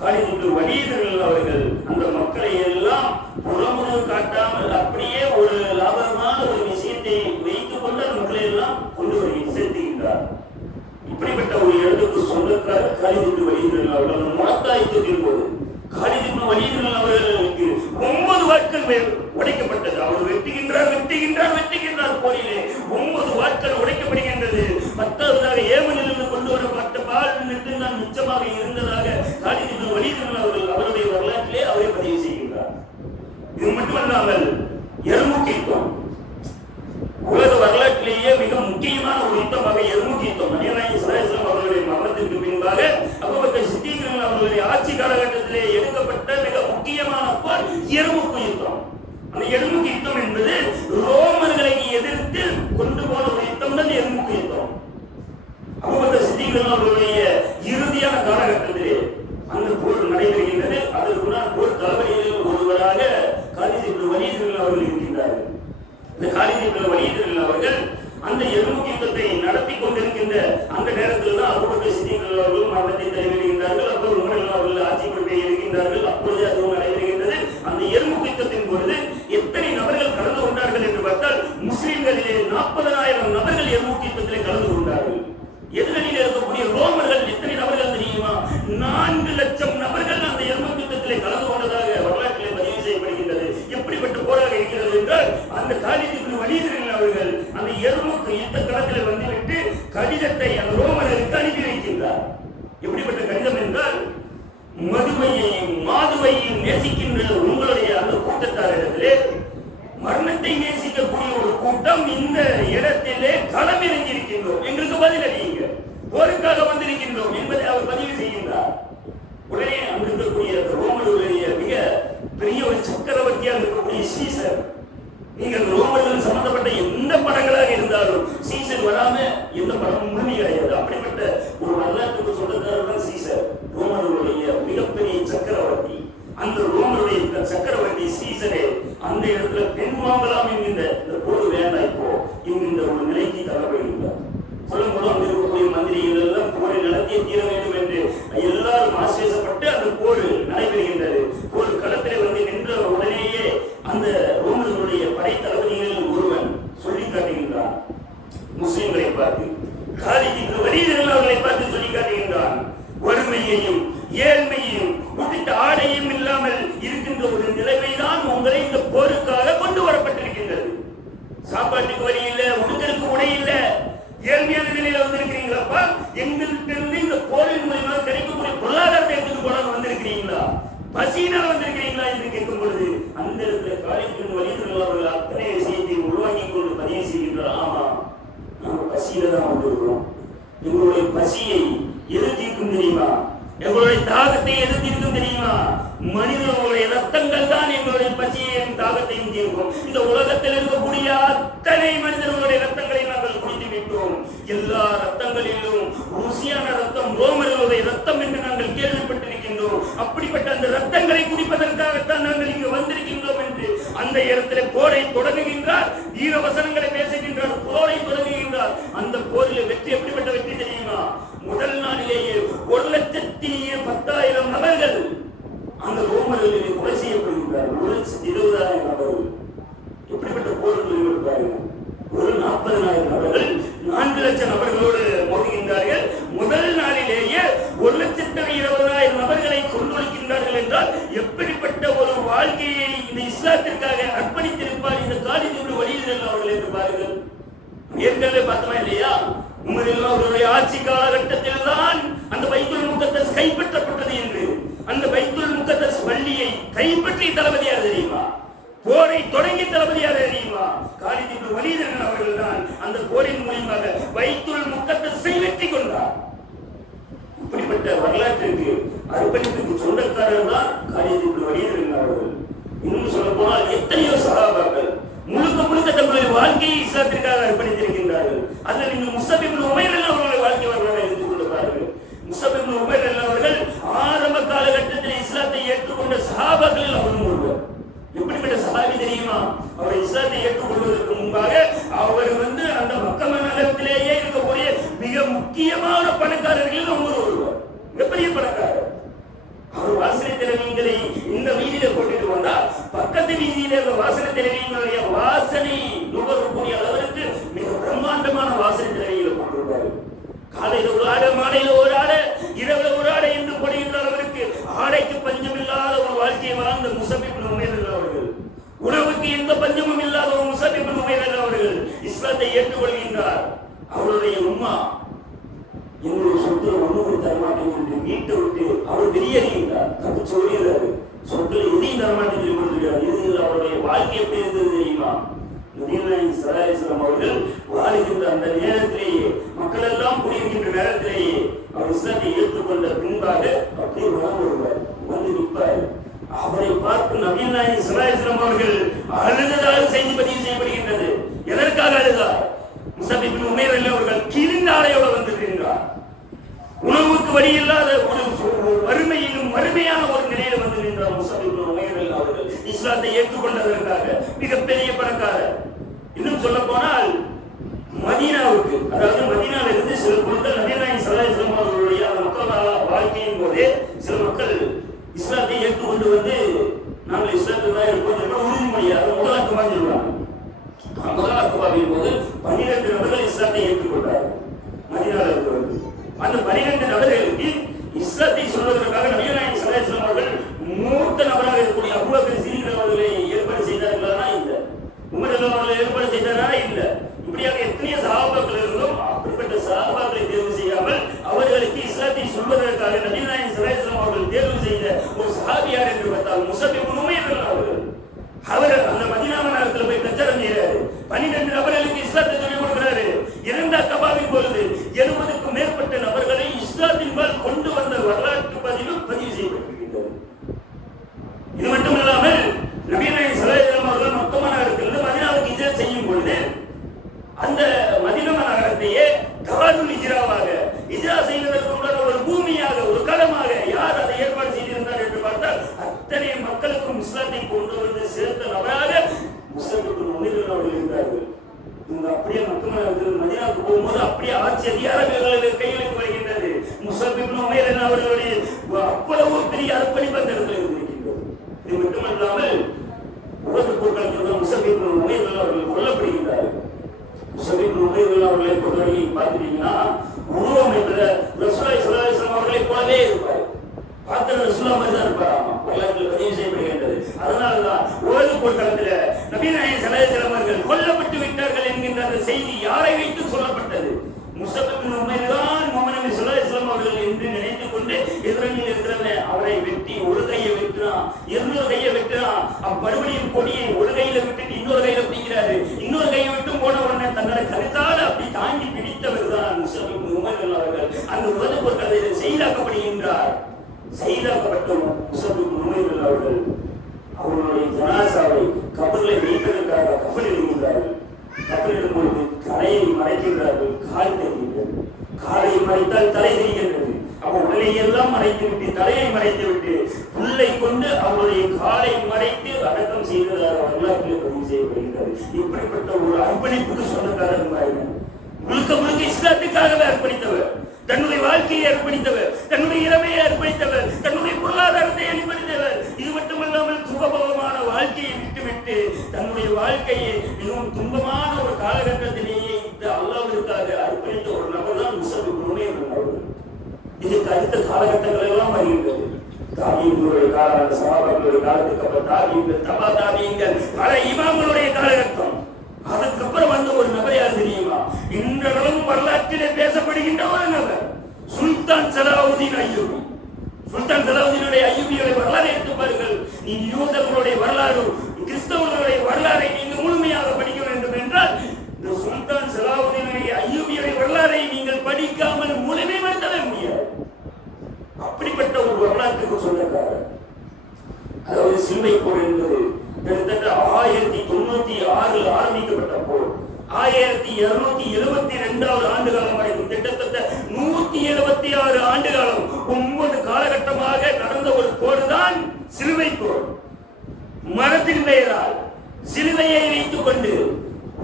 காலித் இப்னு வலீத் அவர்கள் அந்த மக்களை எல்லாம் புறமுழு காட்டாமல் அப்படியே ஒரு லாபகமான ஒரு விஷயத்தை வைத்துக் கொண்டு அந்த மக்களை எல்லாம் கொண்டு சேர்த்துகின்றார். இப்படிப்பட்ட ஒரு இடத்துக்கு சொந்தக்கார காலித் இப்னு வலீத் அவர்கள் அந்த முகத்தா யுத்தத்தின் போது காலித் இப்னு வலீத் அவர்களுக்கு 9 வாட்கள் உடைக்கப்பட்டது. அவர் வெட்டுகின்றார் போரிலே 9 வாட்கள் உடைக்கப்படுகின்றது. 10வதாக ஏமனிலிருந்து கொண்டு வரப்பட்ட பால் தான் மிச்சமாக இருந்ததாக காலித் இப்னு வலீத் அவர்கள் அவருடைய வரலாற்றிலே அவரை பதிவு செய்கின்றார். இது மட்டுமல்லாமல் எர்முக் யுத்தம் உலக வரலாற்றிலேயே மிக முக்கியமான ஒரு யுத்தமாக எர்முக் யுத்தம். நபி நாயகம் ஸல்லல்லாஹு அலைஹி வஸல்லம் அவர்களுடைய மரணத்திற்கு பின்பாக அபூபக்கர் சித்தீக் அவர்களுடைய ஆட்சி காலகட்டத்திலே எடுக்கப்பட்ட மிக முக்கியமான போர் எர்முக் யுத்தம். அந்த எர்முக் யுத்தம் என்பது ரோமர்களை எதிர்த்து கொண்டு போன ஒரு யுத்தம் தான் எர்முக் யுத்தம். அபூபக்கர் சித்தீக் அவர்களுடைய இறுதியான காலகட்டத்திலே அந்த போர் நடைபெறுகின்றது. அதற்குள்ளான போர் தளபதிகளில் ஒருவராக காலித் இப்னு வலீத் அவர்கள் இருக்கின்றார்கள். இந்த காலித் இப்னு வலீத் அவர்கள் அந்த எர்முக் யுத்தத்தை நடத்தி கொண்டிருக்கின்ற அந்த நேரத்தில் தான் அபூபக்கர் சித்தீக் அவர்கள் மரணத்தை தழுவுகின்றார்கள். அப்போது உமர் அவர்கள் ஆட்சி பொறுப்பை எடுக்கின்றார்கள். அப்பொழுது அதுவும் நடைபெறுகின்றது. அந்த எர்முக் யுத்தத்தின் பொழுது எத்தனை நபர்கள் கலந்து கொண்டார்கள் என்று பார்த்தால், முஸ்லிம்களிலே 40,000 நபர்கள் எர்முக் யுத்தத்திலே கலந்து கொண்டார்கள். எதிரணியில் இருக்கக்கூடிய ரோமர்கள் எத்தனை நபர்கள் தெரியுமா? 4,00,000 நபர்கள் அந்த எர்முக் யுத்தத்திலே கலந்து கொண்டதாக வரலாற்றிலே பதிவு செய்யப்படுகின்றது. எப்படிப்பட்ட போராக இருக்கிறது என்றால், அந்த காலித் இப்னு வலீத் அவர்கள் அந்த எர்முக் யுத்த களத்தில் வந்துவிட்டு கடிதத்தை அந்த ரோமர்களுக்கு அனுப்பி வைக்கின்றார். எப்படிப்பட்ட கடிதம் என்றால், மதுவையும் மாதுவையும் நேசிக்கின்ற உங்களுடைய அந்த கூட்டத்தாரிடத்திலே மரணத்தை நேசிக்கக்கூடிய ஒரு கூட்டம் இந்த இடத்திலே களமிறங்கியிருக்கின்றோம், எங்களுக்கு பதிலளியுங்க, போருக்காக வந்திருக்கின்றோம் என்பதை அவர் பதிவு செய்கின்றார். உடனே அங்கு இருக்கக்கூடிய ரோமர்களுடைய மிக பெரிய ஒரு சக்கரவர்த்தியாக இருக்கக்கூடிய சீசர், நீங்கள் ரோமர்கள் சம்பந்தப்பட்ட எந்த படங்களாக இருந்தாலும் சீசர் வராம எந்த படமும் முழுமை கிடையாது. அப்படிப்பட்ட ஒரு வரலாற்றுக்கு சொந்தக்காரர் தான் சீசர், ரோமர்களுடைய மிகப்பெரிய சக்கரவர்த்தி. அந்த ரோமருடைய சக்கரவர்த்தி சீசரே அந்த இடத்துல பெண் வாங்கலாம் என்கின்ற இந்த போர் வேண்டாம் இப்போ என்கின்ற ஒரு நிலைக்கு தரப்படுகின்றார். சொல்லும் போது அங்கு இருக்கக்கூடிய மந்திரிகள் எல்லாம் போரை நடத்திய தீர வேண்டும் என்று எல்லாரும் ஆசேசப்பட்டு அந்த போர் நடைபெறுகின்றது. போர் களத்திலே வந்து நின்ற உடனேயே அந்த ரோமர்களுடைய படை தளபதிகளில் ஒருவன் சொல்லி காட்டுகின்றான், முஸ்லிம்களை பார்த்து, காலித் இப்னு வலீத் அவர்களை பார்த்து சொல்லி காட்டுகின்றான், வறுமையையும் ஏழ்மையும் உடுத்த ஆடையும் இல்லாமல் இருக்கின்ற ஒரு நிலைமைதான் உங்களை இந்த போருக்காக கொண்டு வரப்பட்டிருக்கின்றது. சாப்பாட்டுக்கு வழி இல்ல, உடுக்கலுக்கு உடை இல்ல, ஏழ்மையான நிலையில வந்திருக்கிறீங்களாப்பா. எங்களுக்கு இந்த போரின் மூலமாக கிடைக்கக்கூடிய பொருளாதாரத்தை எடுத்துட்டு போல வந்திருக்கிறீங்களா, பசியினால் வந்திருக்கிறீங்களா என்று கேட்கும் பொழுது அந்த இடத்துல காலித்தின் வழியில் அவர்கள் அத்தனை விஷயத்தை உருவாக்கி கொண்டு பதிவு செய்கின்றார். ஆமா, நாங்கள் பசியில தான் வந்திருக்கிறோம். எங்களுடைய பசியை எது தீர்க்கும் தெரியுமா? எங்களுடைய தாகத்தை எது தீர்க்கும் தெரியுமா? மனிதர்களுடைய ரத்தங்கள் தான் எங்களுடைய பசியையும் தாகத்தையும் தீர்க்கும். இந்த உலகத்தில் இருக்கக்கூடிய அத்தனை மனிதர்களுடைய ரத்தங்களை நாங்கள் குடித்து விட்டோம். எல்லா ரத்தங்களிலும் ருசியான ரத்தம் ரோமர்களுடைய ரத்தம் என்று நாங்கள் கேள்விப்பட்டிருக்கின்றோம். அப்படிப்பட்ட அந்த ரத்தங்களை குடிப்பதற்காகத்தான் நாங்கள் இங்கு வந்திருக்கின்றோம் என்று அந்த இடத்துல போரை தொடங்குகின்றார். வீர வசனங்களை பேசுகின்றார், போரை தொடங்குகின்றார். அந்த போரில் வெற்றி எப்படிப்பட்ட வெற்றி தெரியுமா? முதல் நாளிலேயே 1,10,000 நபர்கள் அந்த ரோமர்களிலே கொலை செய்யப்படுகின்றார். 1,20,000 நபர்கள். எப்படிப்பட்ட போர்கள் இருப்பார்கள்? ஒரு 40,000 நபர்கள் 4 லட்சம் நபர்களோடு மோதுகின்றார்கள். முதல் நாளிலேயே 1,20,000 நபர்களை கொண்டொழிக்கின்றார்கள் என்றால் எப்படிப்பட்ட ஒரு வாழ்க்கையை இந்த இஸ்லாத்திற்காக அர்ப்பணித்திருப்பார் இந்த காலித் இப்னு வலீத் அவர்கள் என்று பாருங்கள். ஏற்கனவே பார்த்தோமா இல்லையா? அவருடைய ஆட்சி காலகட்டத்தில் தான் அந்த பைத்துல் முகத்தஸ் கைப்பற்றப்பட்டது என்று. அந்த பைத்துல் முகத்தஸ் பள்ளியை கைப்பற்றி தளபதி யார் தெரியுமா? போரை தொடங்கி தளபதி யார் தெரியுமா? காலித் இப்னு வலீத் அவர்கள் தான் அந்த போரின் மூலமாக பைத்துல் முகத்தஸை வெற்றி கொண்டார். இப்படிப்பட்ட வரலாற்றுக்கு அர்ப்பணிப்புக்கு சொந்தக்காரர் தான் காலித் இப்னு வலீத் அவர்கள். இன்னும் சொல்ல போனால் எத்தனையோ சஹாபாக்கள் முழுக்க முழுக்க தங்களுடைய வாழ்க்கையை இஸ்லாத்திற்காக அர்ப்பணித்திருக்கின்றார்கள். அதில் நீங்கள் முஸ்அப் இப்னு உமைர் அவர்களுடைய வாழ்க்கை வரலாறு எடுத்துக் கொண்டு பாருங்கள். முஸ்அப் இப்னு உமைர் அவர்கள் ஆரம்ப காலகட்டத்தில் இஸ்லாத்தை ஏற்றுக்கொண்ட சஹாபாக்களில் அவரும் ஒருவர். எப்படிப்பட்ட சஹாபி தெரியுமா? அவர் இஸ்லாத்தை ஏற்றுக்கொள்வதற்கு முன்பாக அவர் அந்த மக்கா நகரத்திலேயே இருக்கக்கூடிய மிக முக்கியமான பணக்காரர்களில் ஒருவர், மிகப்பெரிய பணக்காரர். அவர் வாசனை திரவியங்களை இந்த வீதியில போட்டுட்டு வந்தா பக்கத்து வீதியில இருந்த வாசனை திரவியங்களுடைய வாசனை நுகரக்கூடிய அளவிற்கு மிக பிரம்மாண்டமான வாசனை திரவியங்களை போட்டிருப்பாரு. காலையில ஒரு ஆடை, மாலையில ஒரு ஆடை, இரவுல ஒரு ஆடை என்று போடுகின்ற அளவிற்கு ஆடைக்கு பஞ்சமில்லாத ஒரு வாழ்க்கையை வாழ்ந்த முஸ்அப் இப்னு உமைர் அவர்கள், உணவுக்கு எந்த பஞ்சமும் இல்லாத ஒரு முஸ்அப் இப்னு உமைர் அவர்கள் இஸ்லாத்தை ஏற்றுக்கொள்கின்றார். அவருடைய உம்மா என்னுடைய சொத்துல ஒண்ணு தரமாட்டேன் என்று வீட்டை விட்டு அவர் வெளியேறுகின்றார். தப்பிச்சு ஓடுகிறாரு. சொத்துல எதையும் தரமாட்டேன் சொல்லி கொடுக்கிறார். இது அவருடைய வாழ்க்கை எப்படி இருந்தது தெரியுமா? நபிகள் நாயகம் ஸல்லல்லாஹு அலைஹி வஸல்லம் அவர்கள் வாழுகின்ற அந்த நேரத்திலேயே, மக்கள் எல்லாம் குடியிருக்கின்ற நேரத்திலேயே அவர் இஸ்லாத்தை ஏற்றுக்கொண்ட பின்பாக அப்படியே வருவார், வந்து நிற்பார். அவரை பார்த்து நபிகள் நாயகம் ஸல்லல்லாஹு அலைஹி வஸல்லம் அவர்கள் அழுததாக செய்தி பதிவு செய்யப்படுகின்றது. எதற்காக அழுதார்? முஸ்அப் இப்னு உமைர் அவர்கள் கிழிந்த ஆடையோடு வந்திருக்கின்றார். உணவுக்கு வழி இல்லாத ஒரு வறுமையிலும் வறுமையான ஒரு நிலையில வந்து நின்றார் முஸ்அப் இப்னு உமைர் அவர்கள் இஸ்லாத்தை ஏற்றுக்கொண்டதற்காக. மிகப்பெரிய பணக்காரர். இன்னும் சொல்ல போனால் மதீனாவுக்கு, அதாவது மதீனால இருந்து சில பொருட்கள் நபிகள் நாயகம் ஸல்லல்லாஹு அலைஹி வஸல்லம் அவர்களுடைய அந்த மக்கள் வாழ்க்கையின் போதே சில மக்கள் இஸ்லாத்தை ஏற்றுக்கொண்டு வந்து நாங்கள் இஸ்லாத்தில் தான் இருப்போம் என்று உறுதிமொழியாக முதலாக்கமாக சொல்லுவாங்க. முதலாக்கமாவின் போது 12 நபர்கள் இஸ்லாத்தை ஏற்றுக்கொண்டார்கள் மதீனால இருக்கிறது. அந்த 12 நபர்களுக்கு இஸ்லாத்தை சொல்வதற்காக நபிகள் நாயகம் ஸல்லல்லாஹு அலைஹி வஸல்லம் அவர்கள் மூத்த நபராக இருக்கக்கூடிய அபூபக்கர் சிதீக் அவர்களை ஏற்பாடு செய்தார்களா? இல்லை. உமர் அவர்களை ஏற்பாடு செய்தாரா? இல்லை. இப்படியாக எத்தனையோ சஹாபாக்கள் இருந்தோம். அப்படிப்பட்ட சஹாபாக்களை தேர்வு செய்யாமல் அவர்களுக்கு இஸ்லாத்தை சொல்வதற்காக நபிகள் நாயகம் ஸல்லல்லாஹு அலைஹி வஸல்லம் அவர்கள் தேர்வு செய்த ஒரு சஹாபி யார் என்று பார்த்தால் முஸ்அப் இப்னு உமைர் அவர்கள். அவர் அந்த மதீனா நகரத்தில் போய் பிரச்சாரம் செய்கிறாரு. 12 நபர்களுக்கு இஸ்லாத்தை சொல்லிக் கொடுக்கிறாரு. இரண்டாம் கபாவின் பொழுது 70க்கும் மேற்பட்ட நபர்களை இஸ்லாத்தின் பால் கொண்டு வந்த வரலாற்று பதிவு செய்யப்பட்டிருக்கிறது. இது மட்டுமில்லாமல் நபிகள் நாயகம் ஸல்லல்லாஹு அலைஹி வஸல்லம் அவர்கள் மக்கா நகரத்திலிருந்து மதீனாவுக்கு ஹிஜ்ரத் செய்யும் பொழுது அந்த மதீனா நகரத்தையே தாருல் ஹிஜ்ராவாக ஹிஜ்ரா செய்வதற்கு உண்டான ஒரு பூமியாக, ஒரு களமாக யார் அதை ஏற்பாடு செய்திருந்தார் என்று பார்த்தால் அத்தனை மக்களுக்கும் இஸ்லாத்தை கொண்டு வந்து சேர்த்த நபராக முஸ்அப் இப்னு உமைர் அவர்கள் இருந்தார்கள். இவங்க அப்படியே மக்கா நகரத்தில் மதீனாவுக்கு போகும்போது அப்படியே ஆட்சி அதிகாரங்கள் கைகளுக்கு வருகின்றது. முஸ்அப் இப்னு உமைர் அவர்களுடைய அவ்வளவு பெரிய அர்ப்பணிப்பு அந்த இடத்துல இருந்திருக்கின்றது. இது மட்டுமல்லாமல் உலக போர்க்களத்தில் முஸ்அப் இப்னு உமைர் அவர்கள் கொல்லப்படுகின்றார்கள். முஸ்அப் இப்னு உமைர் அவர்களை பொறுத்தவரைக்கும் பார்த்துட்டீங்கன்னா உருவமைப்புல ரசூலுல்லாஹி ஸல்லல்லாஹு அலைஹி வஸல்லம் அவர்களை போலவே இருப்பார். எதிரணியில் இருக்கிறவன் அவரை வெட்டி ஒரு கையை வெட்டுறான், 200 கையை வெட்டுறான். மறுபடியும் கொடியை ஒரு கையில விட்டுட்டு இன்னொரு கையில பிடிக்கிறாரு. இன்னொரு கையை விட்டு போன உடனே தன்னோட கருத்தால அப்படி தாங்கி பிடித்தவர் தான் உமர் அவர்கள். அந்த உலக பொருட்களை செயலாக்கப்படுகின்றார். செயலாக்கப்பட்ட உமர் அவர்கள் அவர்களுடைய ஜனாசாவை கபரில் வைப்பதற்காக கப்பல் எழுதுகிறார்கள். கப்பல் எழுதும்பொழுது தலையை மறைக்கின்றார்கள். கால் தெரிகின்றது. காலை மறைத்தால் தலை தெரிகின்றது. அப்ப உடலை எல்லாம் மறைத்து விட்டு தலையை மறைத்து விட்டு புல்லை கொண்டு அவருடைய காலை மறைத்து அடக்கம் செய்ததாக வரலாற்றிலே பதிவு செய்யப்படுகிறது. இப்படிப்பட்ட ஒரு அர்ப்பணிப்புக்கு சொந்தக்காரர் முழுக்க முழுக்க இஸ்லாத்துக்காகவே அர்ப்பணித்தவர், தன்னுடைய வாழ்க்கையை அர்ப்பணித்தவர், தன்னுடைய இளமையை அர்ப்பணித்தவர், தன்னுடைய பொருளாதாரத்தை அர்ப்பணித்தவர். இது மட்டுமல்லாமல் சுகபோகமான வாழ்க்கையை விட்டுவிட்டு தன்னுடைய வாழ்க்கையை மிகவும் துன்பமான ஒரு காலகட்டத்திலேயே இந்த அல்லாஹ்விற்காக அர்ப்பணித்த ஒரு நபர் தான் முஸ்அப் இப்னு உமைர் அவர்கள். இதுக்கு அடுத்த காலகட்டங்கள் எல்லாம் வருகின்றது. தாபீன்களுடைய காலம், சஹாபாக்களுடைய காலத்துக்கு அப்புறம் தாபீன்கள், தபா தாபீன்கள், பல இமாம்களுடைய காலகட்டம். அதுக்கப்புறம் வந்த ஒரு நபர் யார் தெரியுமா? இன்றளவும் வரலாற்றிலே பேசப்படுகின்ற ஒரு நபர் சுல்தான் சலாவுதீன் அய்யூபி. சுல்தான் சலாவுதீனுடைய அய்யூபிகளை வரலாறு எடுத்து பாருங்கள். நீ யூதர்களுடைய வரலாறு, கிறிஸ்தவர்களுடைய வரலாறை நீங்கள் முழுமையாக படிக்க வேண்டும் என்றால் இந்த சுல்தான் சலாவுதீனுடைய அய்யூபியுடைய வரலாறை நீங்கள் படிக்காமல் முழுமைப்படுத்தவே முடியாது. அப்படிப்பட்ட ஒரு வரலாற்றுக்கு சொந்தக்காரர். அதாவது சிலுவை போர் என்பது கிட்டத்தட்ட 1096 ஆரம்பிக்கப்பட்ட போர் 1272 ஆண்டு காலம் வரைக்கும் கிட்டத்தட்ட 176 ஆண்டு காலம் 9 காலகட்டமாக நடந்த ஒரு போர் தான் சிலுவை போர். மரத்தின் பெயரால் சிலுவையை வைத்துக் கொண்டு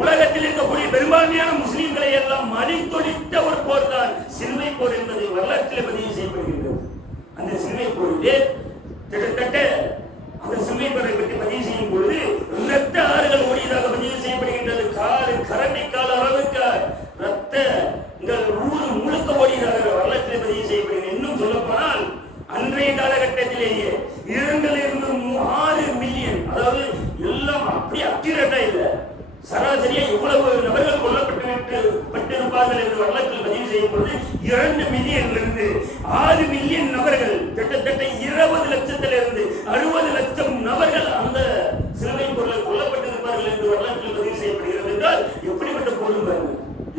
உலகத்தில் இருக்கக்கூடிய பெரும்பான்மையான முஸ்லிம்களை எல்லாம் மலித்தொழித்த ஒரு போர் தான் சிலுவை போர் என்பது வரலாற்றிலே பதிவு செய்யப்படுகின்றது. அந்த சிலுவை போரிலே கிட்டத்தட்ட அந்த சிலுவை போரை பற்றி பதிவு செய்யும் பொழுது இரத்த ஆறுகள் ஓடியதாக பதிவு செய்யப்படுகின்றது. கரண்டை கால அளவுக்கு ரத்தங்கள் ஊரு முழுக்க ஓடியதாக வரலாற்றிலே பதிவு செய்யப்படுகிறது. இன்னும் சொல்ல போனால் அன்றைய காலகட்டத்திலேயே 2.6 மில்லியன், அதாவது எல்லாம் அப்படி அக்யூரேட்டா இல்ல, சராசரியா இவ்வளவு நபர்கள் கொல்லப்பட்டிருப்பார்கள் என்று வரலாற்றில் பதிவு செய்யப்படுது. 2 மில்லியனிலிருந்து 6 மில்லியன் நபர்கள், கிட்டத்தட்ட 20 லட்சத்திலிருந்து 60 லட்சம் நபர்கள் அந்த சிலுவை போரில் கொல்லப்பட்டிருப்பார்கள் என்று வரலாற்றில் பதிவு செய்யப்படுகிறது. என்றால் எப்படிப்பட்ட போரும் பாருங்க.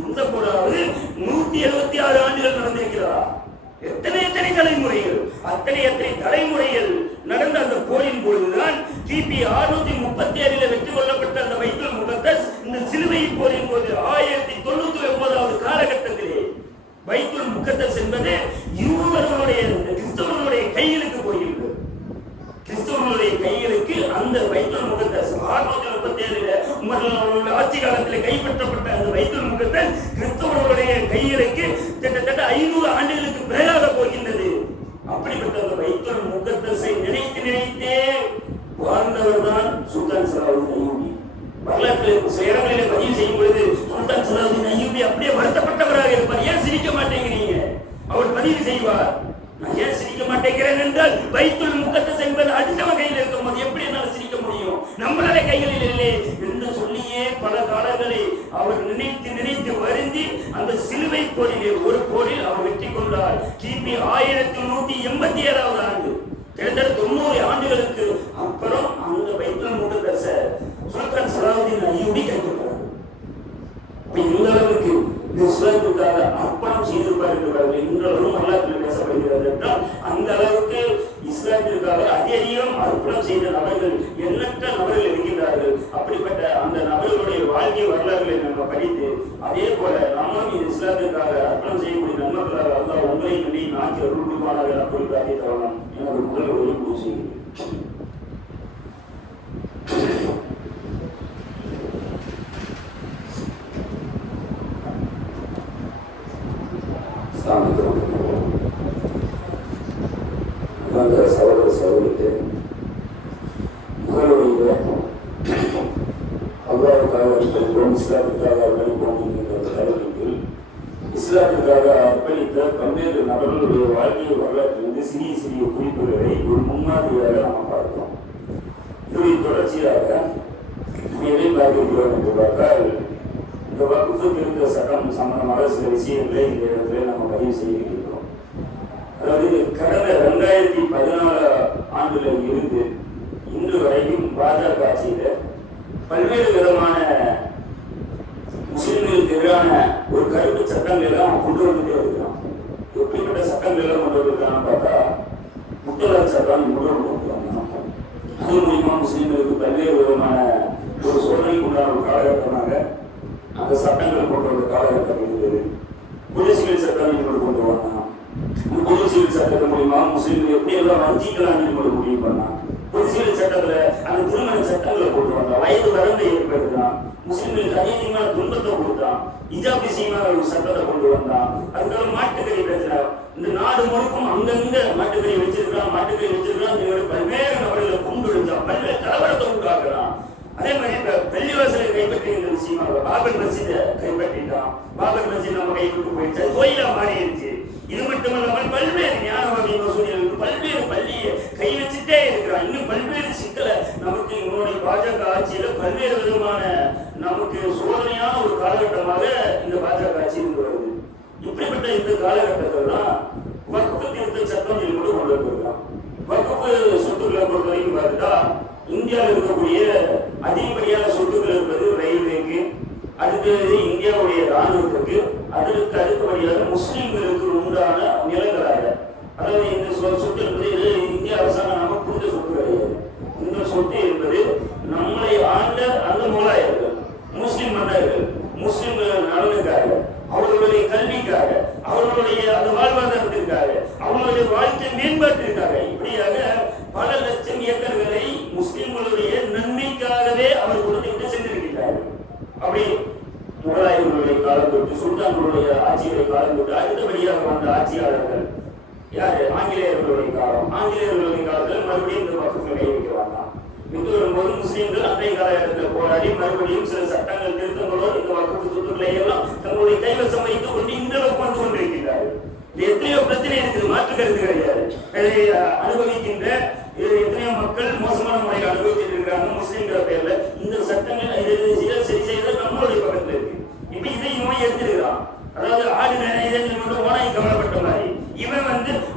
இந்த போராவது 176 ஆண்டுகள் நடந்திருக்கிறதா? எத்தனை தலைமுறைகள், அத்தனை தலைமுறைகள் நடந்த அந்த போரின் பொழுதுதான் கிபி 637 வெற்றி கொள்ளப்பட்ட அந்த பைத்துல் முகத்தஸ் இந்த சிலுவை போரின் போது 1099 காலகட்டத்திலே பைத்துல் முகத்தஸ் என்பது யூதர்களுடைய கிறிஸ்தவர்களுடைய கைகளுக்கு போகிறது. கிறிஸ்தவர்களுடைய கைகளுக்கு அந்த பைத்துல் முகத்தஸ் 637 உமர் ஆட்சி காலத்தில் கைப்பற்றப்பட்ட அந்த பைத்துல் முகத்தஸ் கிறிஸ்தவர்களுடைய கைகளுக்கு கிட்டத்தட்ட 500 ஆண்டுகளுக்கு பிறகாக போகின்றது. அப்படிப்பட்ட அந்த பைத்துல் முகத்தஸை நினைத்தே வாழ்ந்தவர் தான் சுல்தான் சலாவுதீன் அய்யூபி. வரலாற்றில் இடங்களிலே பதிவு செய்யும் பொழுது சுல்தான் சலாவுதீன் அய்யூபி அப்படியே வருத்தப்பட்டவராக இருப்பார். ஏன் சிரிக்க மாட்டேங்கிறீங்க? அவர் பதிவு செய்வார். நான் ஏன் சிரிக்க மாட்டேங்கிறேன் என்றால் பைத்துல் முகத்தஸ் என்பது அடுத்தவன் கையில் இருக்கும் போது எப்படி என்னால் சிரிக்க முடியும்? நம்மளாலே கைகளில் இல்லை என்று சொல்லியே பல காலங்களை அவர் நினைத்து வருந்தி அந்த சிலுவை போரிலே ஒரு போரில் அவர் வெற்றி கொண்டார். கிபி 1187 ஆண்டு, கிட்டத்தட்ட 90 ஆண்டுகளுக்கு அப்புறம் அந்த பைத்துல் முகத்தஸ சுல்தான் சலாவுதீன் அய்யூபி கைப்பற்றார். இந்த அளவுக்கு இஸ்லாத்துக்காக அர்ப்பணம் செய்திருப்பார் என்று இன்றளவும் வரலாற்றில் பேசப்படுகிறது என்றால் அந்த அளவுக்கு இஸ்லாத்திற்காக அதிகம் அர்ப்பணம் செய்த நபர்கள் எண்ணற்ற நபர்கள் இருக்கின்றார்கள். அப்படிப்பட்ட அந்த நபர்களுடைய வாழ்க்கை வரலாறுகளை நம்ம படித்து அதே போல நாமும் இந்த இஸ்லாத்திற்காக அர்ப்பணம் செய்யக்கூடிய நன்மக்களாக அல்லாஹ் உங்களை நம்பி நாக்கி அருள் புரிவானாக அப்படி பிரார்த்தி தரலாம். எனது முதல் ஒரு பூசி சகோதர சகோதரிக்கு முதலுடைய அல்லாஹ்வுக்காக அர்ப்பணிப்போம், இஸ்லாத்துக்காக அர்ப்பணிப்போம் என்கின்ற தலைப்பில் இஸ்லாத்துக்காக அர்ப்பணித்த பல்வேறு நபர்களுடைய வாழ்க்கை வரலாற்றிலிருந்து சிறிய சிறிய குறிப்புகளை ஒரு முன்மாதிரியாக நாம் பார்த்தோம். இதனுடைய தொடர்ச்சியாக எதை பார்க்கிறோம் என்று பார்த்தால் இந்த வக்ஃபு திருத்த சட்டம் சம்பந்தமாக சில விஷயங்களை இந்த இடத்துல நம்ம பதிவு செய்திருக்கிறோம். அதாவது கடந்த 2014 ஆண்டுல இருந்து இன்று வரைக்கும் பாஜக ஆட்சியில பல்வேறு விதமான முஸ்லிம்களுக்கு எதிரான ஒரு கருப்பு சட்டங்கள் எல்லாம் கொண்டு வந்துட்டே இருக்கிறான். எப்படிப்பட்ட சட்டங்கள் எல்லாம் கொண்டு வந்திருக்கான்னு பார்த்தா முத்தலாக் சட்டம் கொண்டு வந்திருக்காங்க. அது மூலியமா முஸ்லிம்களுக்கு பல்வேறு விதமான ஒரு சோதனைக்கு உண்டான ஒரு காலகட்டமாக அந்த சட்டங்கள் கொண்டு வந்த காலகட்டம் இருந்தது. குடிசிவில் சட்டம் கொண்டு வந்தான். குடிசிவில் சட்டத்தின் மூலியமா முஸ்லிம்கள் எப்படி எல்லாம் வஞ்சிக்கலாம் என்பது முடிவு பண்ணான். குடிசிவில் சட்டத்துல அந்த திருமண சட்டங்களை கொண்டு வந்தான். வயது வரம்பை ஏற்படுத்தினான். முஸ்லிம்களுக்கு அதிகமான துன்பத்தை கொடுத்தான். இஜாப் விஷயமா ஒரு சட்டத்தை கொண்டு வந்தான். அதுக்காக மாட்டுக்கறி பிரச்சனை இந்த நாடு முழுக்கும் அங்கங்க மாட்டுக்கறி வச்சிருக்கான் பல்வேறு நபர்களை கொண்டு வந்தான். பல்வேறு கலவரத்தை உண்டாக்குறான். அதே மாதிரி இப்ப பள்ளிவாசலை கைப்பற்றிய விஷயமாக பாபர் மஸ்ஜிதை கைப்பற்றிட்டான். பாபர் மஸ்ஜித் நம்ம கைவிட்டு போயிடுச்சு. அது கோயிலா மாறிடுச்சு. இது மட்டுமல்லாமல் பல்வேறு ஞானவாதி மசூதிகளுக்கு பல்வேறு பள்ளியை கை வச்சுட்டே இருக்கிறான். இன்னும் பல்வேறு சிக்கலை நமக்கு இவனுடைய பாஜக ஆட்சியில பல்வேறு விதமான நமக்கு சோதனையான ஒரு காலகட்டமாக இந்த பாஜக ஆட்சி இருந்து வருது. இப்படிப்பட்ட இந்த காலகட்டத்தில் தான் வக்ஃபு திருத்த சட்டம் என்பது கொண்டு வந்திருக்கான். வக்ஃபு சொத்துக்களை பொறுத்த வரைக்கும் பார்த்துட்டா இந்தியாவில் இருக்கக்கூடிய அதிகப்படியான சொத்துக்கள் இருப்பது ரயில்வேக்கு, அடுத்தது இந்தியாவுடைய ராணுவத்துக்கு, அதற்கு அடுத்தபடியாக முஸ்லிம்களுக்கு உண்டான நிலங்களாக. அதாவது இந்த சொத்து என்பது இந்திய அரசாங்கம் நமக்கு புரிந்த சொத்து கிடையாது. இந்த சொத்து என்பது நம்மளை ஆண்ட அந்த மூலாயர்கள், முஸ்லிம் மன்னர்கள், முஸ்லிம்கள் நலனுக்காக, அவர்களுடைய கல்விக்காக, அவர்களுடைய அந்த வாழ்வாதாரத்திற்காக, அவர்களுடைய வாழ்க்கை மேம்பாட்டிற்காக, இப்படியாக பல லட்சம் ஏக்கர்களை முஸ்லிம்களுடைய நன்மைக்காகவே அவர் கொடுத்துவிட்டு சென்றிருக்கிறார்கள். அப்படி முகலாயர்களுடைய காலம் தொட்டு சுல்தான்களுடைய ஆட்சியுடைய காலம் தொட்டு அடுத்தபடியாக வந்த ஆட்சியாளர்கள் யாரு? ஆங்கிலேயர்களுடைய காலம். ஆங்கிலேயர்களுடைய காலத்தில் மறுபடியும் இந்த வக்ஃபை கை வைக்கிறாங்க. இங்கு வரும்போது முஸ்லிம்கள் அன்றைய காலகட்டத்தில் போராடி மறுபடியும் சில சட்டங்கள் திருத்தங்களோடு இந்த வக்ஃபு சொத்துக்களை எல்லாம் தங்களுடைய கைவசம் வைத்துக் கொண்டு இந்த அளவுக்கு வந்து கொண்டிருக்கிறார்கள். எத்தனையோ பிரச்சனை இருக்குது, மாற்று கருத்து கிடையாது. அனுபவிக்கின்ற எத்தனையோ மக்கள் மோசமான முறையில் அனுபவிச்சுட்டு இருக்கிறாங்க முஸ்லிம்கிற பேர்ல. இந்த சட்டங்கள் சரி செய்யறது நம்மளுடைய பக்கத்துல இருக்கு. இப்ப இதை இவன் எடுத்துருக்கிறான். அதாவது ஆடு நிறைய ஓனாய் கவலைப்பட்ட மாதிரி இவன்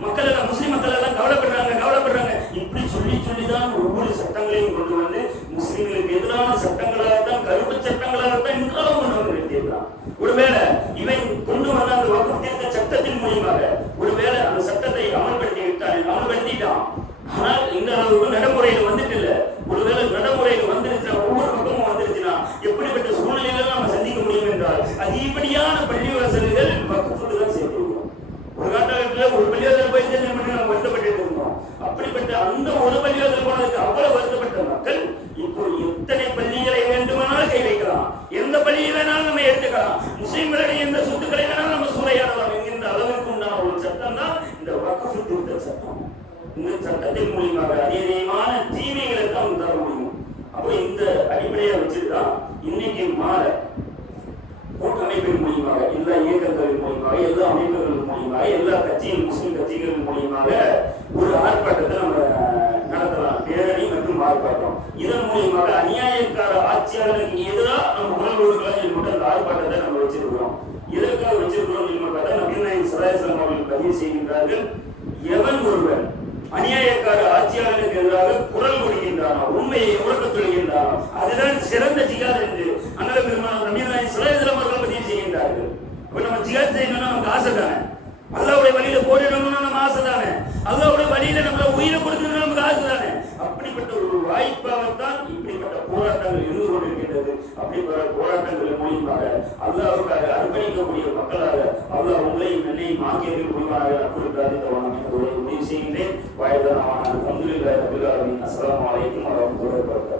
மக்கள் எல்லாம் முஸ்லிம் மக்கள் எல்லாம் கவலைப்படுறாங்க. இப்படி சொல்லிதான் ஒவ்வொரு சட்டங்களையும் கொண்டு வந்து முஸ்லிம்களுக்கு எதிரான சட்டங்களாகத்தான், கருப்பு சட்டங்களாகத்தான் இன்றாலும் கொண்டு வந்து நிறுத்தியிருக்கிறான். ஒருவேளை இவன் கொண்டு வந்த அந்த வக்ஃபு திருத்த சட்டத்தின் மூலியமாக ஒருவேளை அந்த சட்டத்தை அமல்படுத்திட்டான். ஆனால் இந்த அளவுக்கு நடைமுறையில் வந்துட்டு இல்ல. ஒருவேளை நடைமுறையில் வந்துருச்சுன்னா, ஒவ்வொரு பக்கமும் வந்துருச்சுன்னா எப்படிப்பட்ட சூழ்நிலையில நம்ம சந்திக்க முடியும் என்றால் அதிகப்படியான பள்ளிவாசல்கள் வக்ஃபுக்கு தான் சேர்த்திருக்கிறோம். ஒரு காலகட்டத்தில் ஒரு பள்ளிவாசல் போய் சேர்ந்து நம்ம வருத்தப்பட்டு இருந்தோம். அப்படிப்பட்ட அந்த ஒரு பள்ளிவாசல் போனதுக்கு அவ்வளவு வருத்தப்பட்ட மக்கள் இப்போ எத்தனை பள்ளிகளை வேண்டுமானாலும் கை வைக்கலாம், எந்த பள்ளியை வேணாலும் நம்ம எடுத்துக்கலாம், முஸ்லிம்களுடைய எந்த சொத்துக்களை வேணாலும் நம்ம சூறையாடலாம் என்கின்ற அளவுக்கு உண்டான ஒரு சட்டம் தான் இந்த வக்ஃபு திருத்த சட்டம். இந்த சட்டத்தின் மூலியமாக அதிகமான தீமைகளை தான் தர முடியும். அப்போ இந்த அடிப்படையை வச்சுதான் இன்னைக்கு மாற கூட்டமைப்பின் மூலியமாக, எல்லா இயக்கங்களின் மூலியமாக, எல்லா அமைப்புகளின் மூலியமாக, எல்லா கட்சியின் முஸ்லிம் கட்சிகளின் மூலியமாக ஒரு ஆர்ப்பாட்டத்தை நம்ம நடத்தலாம். பேரணி மற்றும் ஆர்ப்பாட்டம். இதன் மூலியமாக அநியாயக்கார ஆட்சியாளருக்கு எதிராக நம்ம குரல் கொடுக்கலாம் என்று அந்த ஆர்ப்பாட்டத்தை நம்ம வச்சிருக்கிறோம். எதற்காக வச்சிருக்கிறோம் என்று பார்த்தா நபிகள் நாயகம் ஸல்லல்லாஹு அலைஹி வஸல்லம் அவர்கள் பதிவு செய்கின்றார்கள், எவன் ஒருவன் அநியாயக்கார ஆட்சியாளருக்கு எதிராக குரல் கொடுக்கின்றானோ, உண்மையை உறக்க சொல்கின்றானோ, அதுதான் சிறந்த ஜிகாத் என்று அண்ணல் பெருமானார் நபிகள் நாயகம் ஸல்லல்லாஹு அலைஹி வஸல்லம் அவர்கள் பதிவு செய்கின்றார்கள். அப்ப நம்ம ஜிகாத் செய்யணும்னா நமக்கு ஆசை தானே, அல்லாஹ்வுடைய வழியில போரிடணும்னா நம்ம ஆசை தானே, அல்லாஹ்வுடைய வழியில நம்மள உயிரை கொடுக்கணும்னா நமக்கு ஆசை தானே. அப்படிப்பட்ட ஒரு வாய்ப்பாகத்தான் இப்படிப்பட்ட போராட்டங்கள் இருந்து கொண்டிருக்கின்றது. அப்படிப்பட்ட போராட்டங்கள் மூலியமாக அல்லாஹ்வுக்காக அர்ப்பணிக்கக்கூடிய மக்களாக அல்லாஹ் உங்களையும் என்னையும் ஆக்கியர்கள் முடிவாக முடிவு செய்கின்றேன். வாய்தான் அல்ஹம்துலில்லாஹி ரப்பில் ஆலமீன். அஸ்ஸலாமு அலைக்கும் வரஹ்மத்துல்லாஹி வபரகாத்துஹு.